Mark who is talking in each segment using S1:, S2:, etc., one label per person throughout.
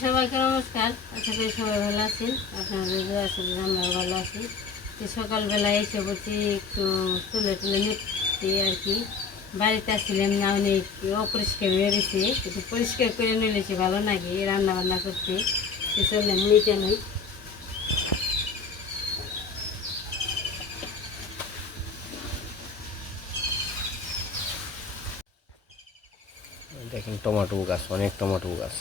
S1: সবাইকে নমস্কার। আশা করি সবাই ভালো আছেন। আপনাদের আসলে আমরা ভালো আছি। তো সকালবেলা এসে বলছি একটু তুলে তুলে নিতে আর কি। বাড়িতে আসছিলাম, না অনেক অপরিষ্কার হয়ে গেছে। একটু পরিষ্কার করে নিলেছি ভালো লাগে রান্না বান্না করতে। তো চললাম নিতে নই।
S2: দেখেন, টমেটো গাছ, অনেক টমেটো গাছ।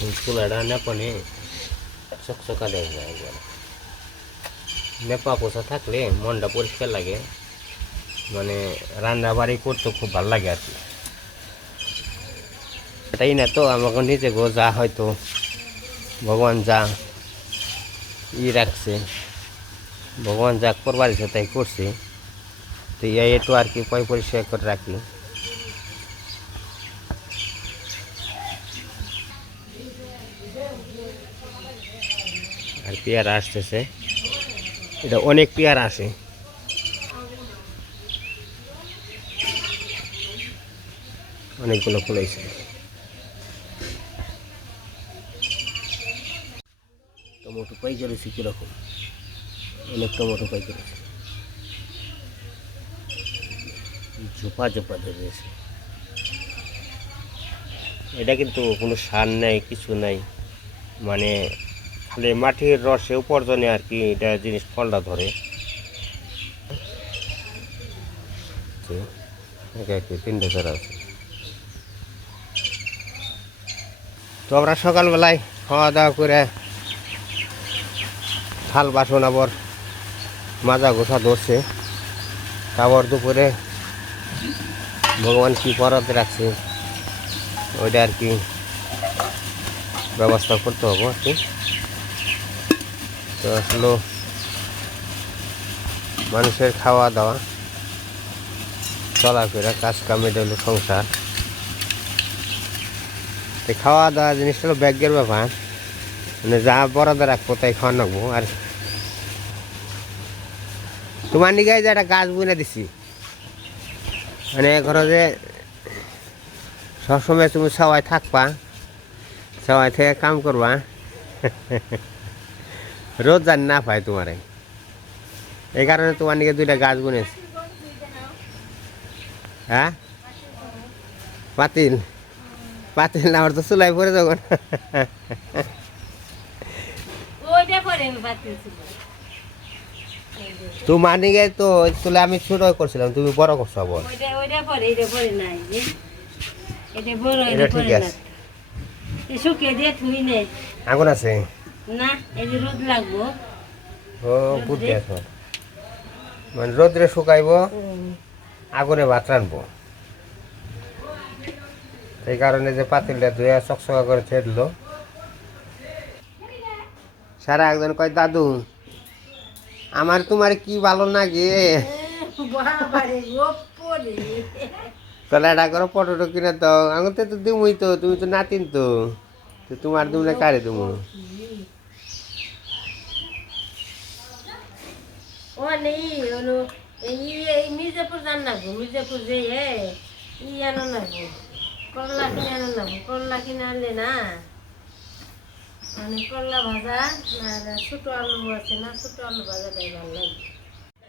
S2: নেপানে চকচকা দেখা যায় একবার নেপা পোষা থাকলে মনটা পরিষ্কার লাগে মানে রান্না বাড়ি করতে খুব ভালো লাগে আর কি এটাই না তো আমাকে নিজে গো যা হয়তো ভগবান যা ই রাখছে ভগবান যা করবার তাই করছে তো এই একটু আর কি পয় পরিষ্কার করে রাখি আর পেয়ারা আসতেছে। এটা অনেক পেয়ারা আসে অনেকগুলো ফুলাইছে টমেটো পাই করেছি কীরকম? অনেক টমেটো পাই করেছি ঝোপা ঝোপা ধরেছে এটা কিন্তু কোনো সার নাই, কিছু নাই। মানে খালি মাটির রসে উপার্জনে আর কি এটা জিনিস ফলটা ধরে। তিনটে চারা আছে। তো আমরা সকালবেলায় খাওয়া দাওয়া করে থাল বাসন আবার মাজা গোসা ধরছে। তারপর দুপুরে ভগবান কি পরাতে রাখছে ওইটা আর কি ব্যবস্থা করতে হবে আর কি। তো আসলে মানুষের খাওয়া দাওয়া, চলাফেরা কাজ কামে হলো সংসার। তো খাওয়া দাওয়া জিনিসটা হলো ব্যাগের ব্যাপার। মানে যা বরাদ্দ রাখব তাই খাওয়া রাখব আর তোমার নিকে যে একটা গাছ বুনে দিছি। মানে ঘরে যে সবসময় তুমি সবাই থাকবা সবাই থেকে কাম করবা। রোদ জানি না পায় তোমার। এই কারণে তোমার নিকে দুইটা গাছ বুনেছি। হ্যাঁ? পাতিল। পাতিল না আমার তো চুলাই পরে যখন তোমার নিকে তো তুলে আমি ছোট করছিলাম তুমি বড় করছ বল। ঠিক আছে। আগুন আছে।
S1: না এই রোদ লাগবো।
S2: ও মানে রোদ্রে শুকাইব আগুনে ভাত রানবো সেই কারণে যে পাতিলটা ধুয়ে চকচকা করে ছেড়ে দিল সারা একজন কয় দাদু আমার তোমার কি ভালো লাগে? তাহলে এটা করো পটোটো কিনে তো আমি তো দিমুই তো তুমি তো নাতিন তো। তো তোমার তুমি কারে তুমি
S1: ও নেই হলো এই মির্জাপুর জান নাগবো মির্জাপুর যে ই আনো নাগবো করলা কিনে আনো নাগবো করলা কিনে আনলে না মানে করলা ভাজা আর ছোট আলু আছে না, ছোট আলু ভাজাটাই ভালো লাগে।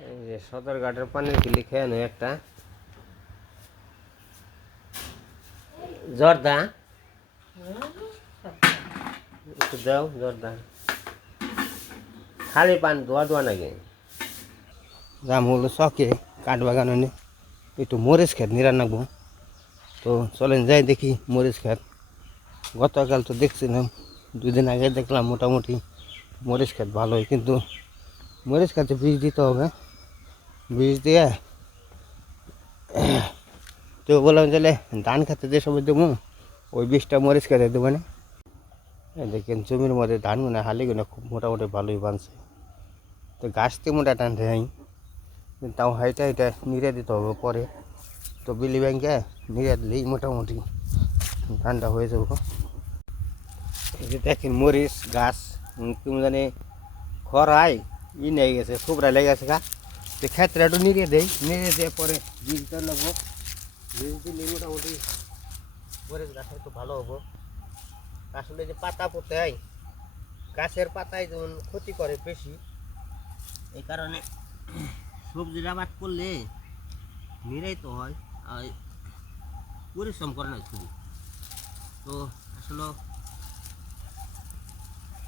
S2: এই যে সদরঘাটের পানির কিলি খেয়ে নো একটা। জর্দা। একটু দাও, জর্দা। খালি পান ধোয়া ধোয়া নাকি? যাম হলো শখে কাঠ বাগান নে একটু মরিচ খেত নিরান নাকবো তো চলেন যাই দেখি মরিচ খেত গতকাল তো দেখছিলাম, দুদিন আগে দেখলাম মোটামুটি মরিচ ক্ষেত ভালোই কিন্তু মরিচ ক্ষেতে বীজ দিতে হবে। বীজ দিয়ে তো বললাম তাহলে ধান খেতে যে সময় দেবো, ওই বীজটা মরিচ খেতে দেবো না। দেখেন জমির মধ্যে ধানগুলো হালিগুলো খুব মোটামুটি ভালোই বানছে। তো গাছ তেমনটা টানতে নাই। কিন্তু তাও হাইটা এটা নিড়ে দিতে হবে পরে। তো বিলি ব্যাংকে নিড়ে দিলেই মোটামুটি ধানটা হয়ে যাব। এই দেখেন মরিচ, গাছ তুমি জানি খরাই ই নিয়ে গেছে থুবরা লেগে গেছে গা। তো ক্ষেত্রে একটু নিড়ে দেই, নিড়ে দিয়ে পরে বীজটা নেব। বীজ দিলে মোটামুটি মরিচ গাছ একটু ভালো হব। আসলে যে পাতা পোতে হয়, গাছের পাতায় যেমন ক্ষতি করে বেশি, এই কারণে সবজির আবাদ করলে নিরাই তো হয়, আর পরিশ্রম করে না খুবই। তো আসলে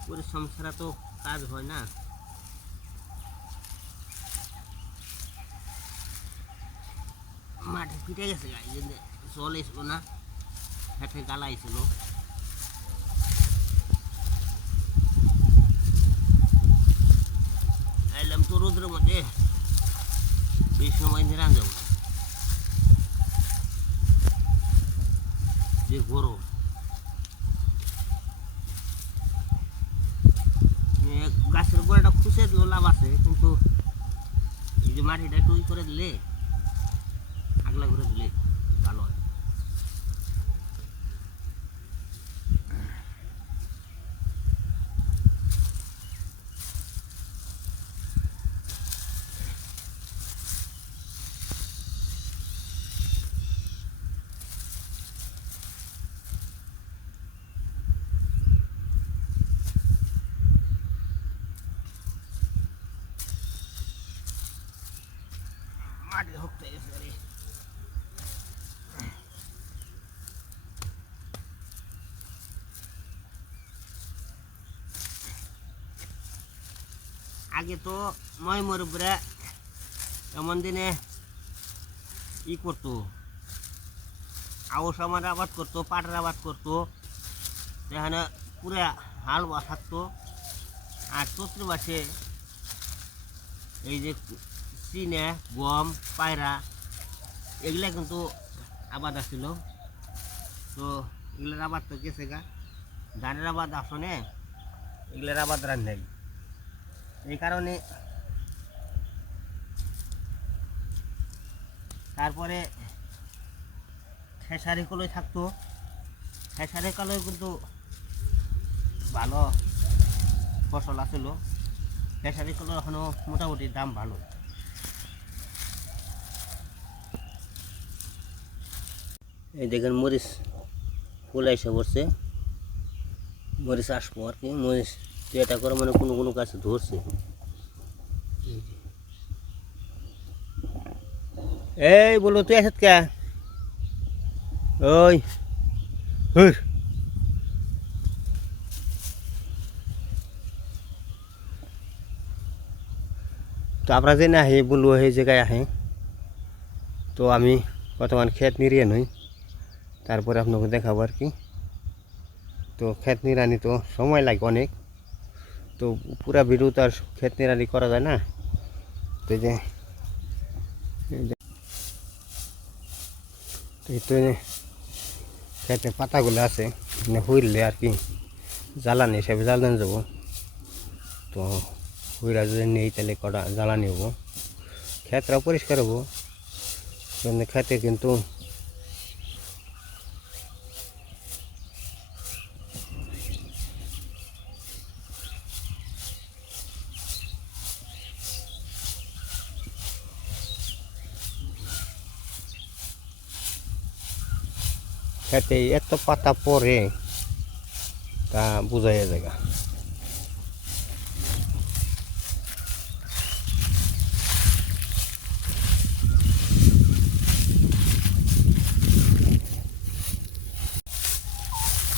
S2: পরিশ্রম ছাড়া তো কাজ হয় না। মাঠে ফিটে গেছে জল এসছিল না খেটে গালা এসছিল এলাম তো রোদের মধ্যে। এই সময় নিরান যাব যে গরম। গাছের গাছের গোড়াটা খুঁজে দিল লাভ আছে, কিন্তু এই যে মাটিটা একটু করে দিলে, আগলা করে দিলে ভালো হয় রে আগে তো ময় মরুবরা এমন দিনে ই করতো। আউশ আমার আবাদ করতো, পাটের আবাদ করতো। সেখানে পুরা হাল থাকতো আর চৈত্র মাসে এই যে চিনে, গম, পায়রা, এগুলা কিন্তু আবাদ আছিল। তো এগুলার আবাদ তো গেছে গা। ধানের আবাদ আসনে এগুলার আবাদ রান এই কারণে তারপরে খেসারি কলই থাকতো। খেসারি কলই কিন্তু ভালো ফসল আছিল। খেসারি কলর এখনও মোটামুটি দাম ভালো। এই দেখেন মরিচ ফুল এসে পড়ছে। মরিচ আসব আর কি। মরিচ এটা করে মানে কোনো কোনো কাছে ধরছে। এই বলো, তুই আসত কে? ওই হুর তো আমরা যে না আহি, বলব সেই জায়গায় আহে। তো আমি বর্তমান খেত নিরিয়ে নই। তারপরে আপনাকে দেখাবো আর কি। তো ক্ষেত নিরানি তো সময় লাগে অনেক। তো পুরা ভিডিও তো আর ক্ষেত নিরানি করা যায় না। তো যে তো ক্ষেতে পাতাগুলো আছে মানে হইলে আর কি, জ্বালানি হিসাবে জ্বালানি যাব তো হইরা যদি নেই তাহলে কটা জ্বালানি হব ক্ষেতটা পরিষ্কার হব। খেতে কিন্তু খেতে এত পাতা পরে তা বোঝা যায়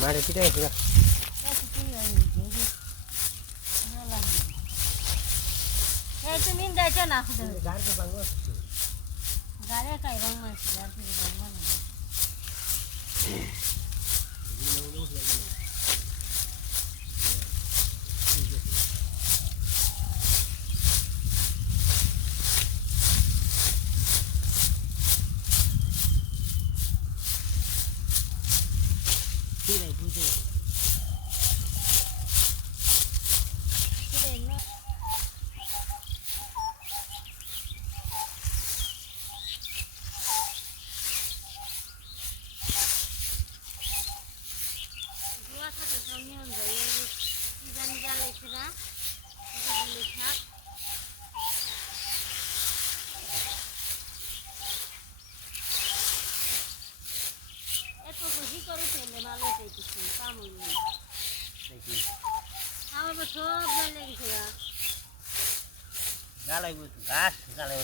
S2: মারে গা।
S1: তুমি যাইছো না গাড়ি কাই মারছি গাড়ি
S2: Mm-hmm. કાલે કાશ કાલે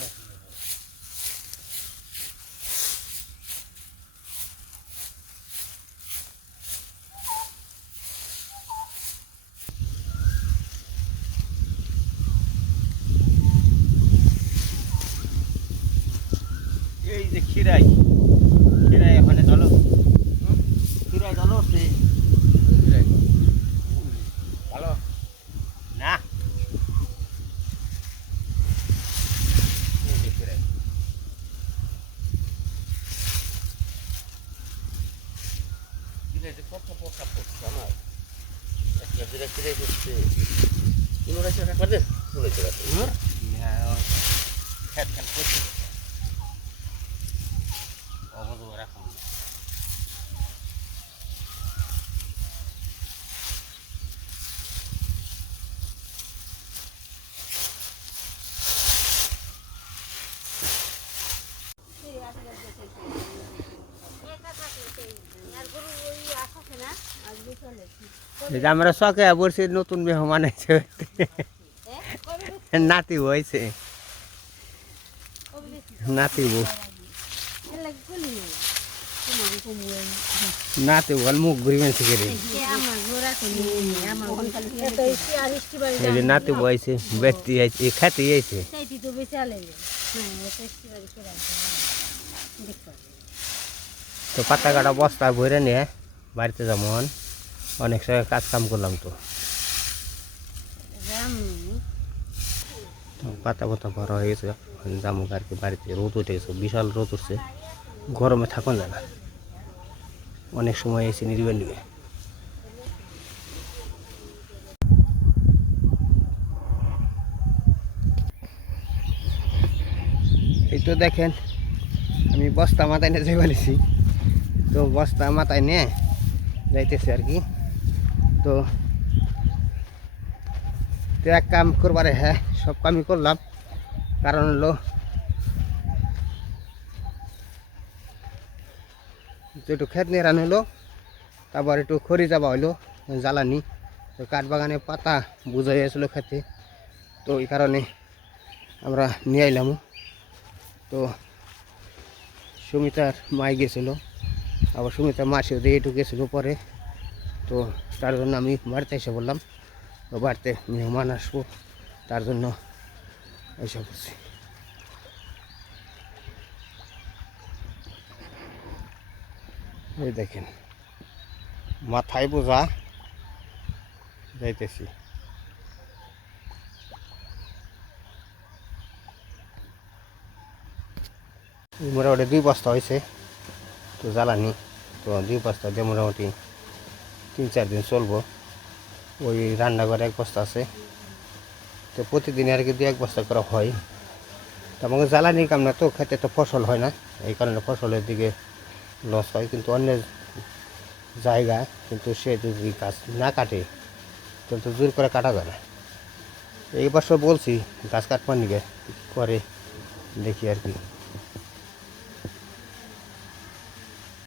S2: একটা দুটা খিরাই পড়ছে কোনো রাখছে রাখবা দে বলেছে রাখবে খেত খেত করছে অবধ রাখুন
S1: একা থাকলে সেই আর গরু ওই আসছে না আজকে চলে
S2: এই যে আমরা শখে বলছি নতুন মেহমান আছে নাতি হয়েছে। নাতি বউ। নাতি বল মুখ ঘুরিবেন শিখে রে নাতি বইছে ব্যক্তি আইছে খাতে আইছে। তো পাতা কাটা বস্তা ভরে নিয়ে বাড়িতে যেমন অনেক সময় কাজ কাম করলাম তো। পাতা পাতা বড় হয়ে গেছে জামুক আর কি বাড়িতে। রোদ উঠে গেছে বিশাল রোদ উঠছে। গরমে থাকুন যায় না। অনেক সময় এসে নিবে নিবে এই তো দেখেন আমি বস্তা মাথায় নিয়ে যাই বলেছি। তো বস্তা মাথায় নিয়ে যাইতেছে আর কি। তো এক কাম করবারে হ্যাঁ সব কামই করলাম। কারণ হলো একটু খেত নিয়ে রান হলো, তারপর একটু খড়ি যাবা হইল জ্বালানি। তো কাঠ বাগানে পাতা বুঝে গেছিল খেতে তো এই কারণে আমরা নিয়ে আইলাম। তো সুমিতার মাই গেছিল, আবার সুমিতার মাসিও দিয়ে একটু গেছিল পরে। তো তার জন্য আমি বাড়িতে এসে বললাম, তো বাড়িতে মেহমান আসব, তার জন্য এসে বলছি। এই দেখেন, মাথায় বোঝা যাইতেছি। মোটামুটি দুই বস্তা হয়েছে, তো জ্বালানি, তো দুই বস্তা দিয়ে মোটামুটি তিন চার দিন চলবো। ওই রান্নাঘরে এক বস্তা আছে। তো প্রতিদিন আর কি দু এক বস্তা করে হয়। তো আমাকে জ্বালানি কাম না তো খেতে তো ফসল হয় না। এই কারণে ফসলের দিকে লস হয়। কিন্তু অন্য জায়গা কিন্তু সে যদি গাছ না কাটে, তাহলে তো জোর করে কাটা যায় না। এই বছর বলছি, গাছ কাটবার নিকে? করে দেখি আর কি।